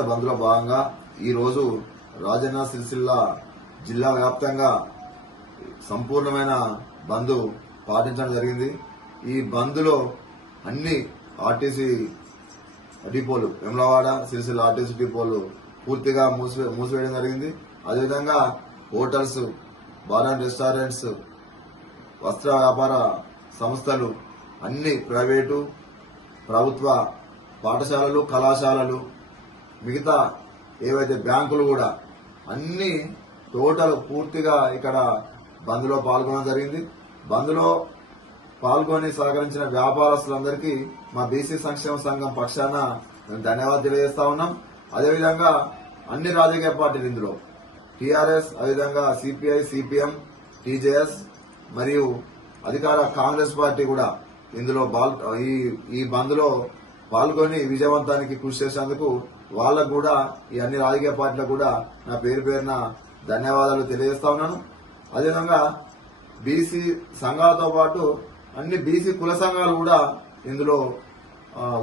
రాష్ట్ర బంద్ లో భాగంగా ఈ రోజు రాజన్న సిరిసిల్ల జిల్లా వ్యాప్తంగా సంపూర్ణమైన బంద్ పాటించడం జరిగింది. ఈ బంద్ లో అన్ని ఆర్టీసీ డిపోలు వెమ్లవాడ సిరిసిల్ల ఆర్టీసీ డిపోలు పూర్తిగా మూసివేయడం జరిగింది. అదేవిధంగా హోటల్స్, బార్ అండ్ రెస్టారెంట్స్, వస్త్ర వ్యాపార సంస్థలు, అన్ని ప్రైవేటు ప్రభుత్వ పాఠశాలలు, కళాశాలలు, మిగతా ఏవైతే బ్యాంకులు కూడా అన్ని టోటల్ పూర్తిగా ఇక్కడ బంద్ లో పాల్గొనడం జరిగింది. బంద్ లో పాల్గొని సహకరించిన వ్యాపారస్తులందరికీ మా బీసీ సంక్షేమ సంఘం పక్షాన ధన్యవాదాలు తెలియజేస్తా ఉన్నాం. అదేవిధంగా అన్ని రాజకీయ పార్టీలు ఇందులో టీఆర్ఎస్, అదేవిధంగా సిపిఐ, సిపిఎం, టీజేఎస్ మరియు అధికార కాంగ్రెస్ పార్టీ కూడా ఇందులో ఈ బంద్ లో పాల్గొని విజయవంతానికి కృషి చేసేందుకు వాళ్ళకు కూడా ఈ అన్ని రాజకీయ పార్టీలకు కూడా నా పేరున ధన్యవాదాలు తెలియజేస్తా ఉన్నాను. అదేవిధంగా బీసీ సంఘాలతో పాటు అన్ని బీసీ కుల సంఘాలు కూడా ఇందులో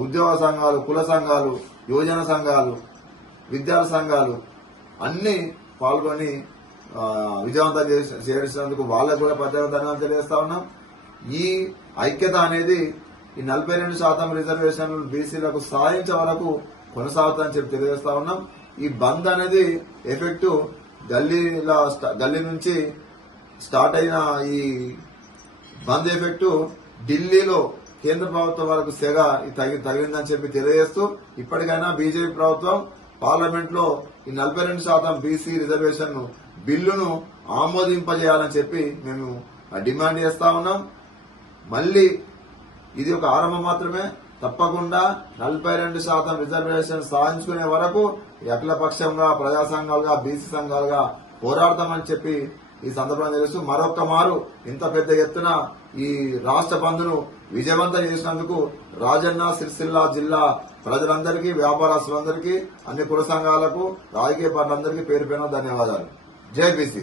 ఉద్యోగ సంఘాలు, కుల సంఘాలు, యువజన సంఘాలు, విద్యార్థి సంఘాలు అన్ని పాల్గొని విజయవంతం చేసినందుకు వాళ్ళకు కూడా ప్రత్యేక ధన్యవాదాలు తెలియజేస్తా ఉన్నాం. ఈ ఐక్యత అనేది ఈ 42% రిజర్వేషన్లు బీసీలకు సాధించే వరకు కొనసాగుతుందని చెప్పి తెలియజేస్తా ఉన్నాం. ఈ బంద్ అనేది ఎఫెక్ట్ గల్లీ నుంచి స్టార్ట్ అయిన ఈ బంద్ ఎఫెక్ట్ ఢిల్లీలో కేంద్ర ప్రభుత్వం వరకు సెగ తగిలిందని చెప్పి తెలియజేస్తూ ఇప్పటికైనా బీజేపీ ప్రభుత్వం పార్లమెంట్ లో ఈ 42% బీసీ రిజర్వేషన్ బిల్లును ఆమోదింపజేయాలని చెప్పి మేము డిమాండ్ చేస్తా ఉన్నాం. మళ్లీ ఇది ఒక ఆరంభం మాత్రమే. తప్పకుండా 42% రిజర్వేషన్ సాధించుకునే వరకు అఖిలపక్షంగా, ప్రజా సంఘాలుగా, బీసీ సంఘాలుగా పోరాడతామని చెప్పి ఈ సందర్భంగా తెలుస్తూ మరొక్క మారు ఇంత పెద్ద ఎత్తున ఈ రాష్ట్ర బంద్ను విజయవంతం చేసినందుకు రాజన్న సిరిసిల్ల జిల్లా ప్రజలందరికీ, వ్యాపారస్తులందరికీ, అన్ని కుల సంఘాలకు, రాజకీయ పార్టీలందరికీ పేరు ధన్యవాదాలు. జై బీసీ.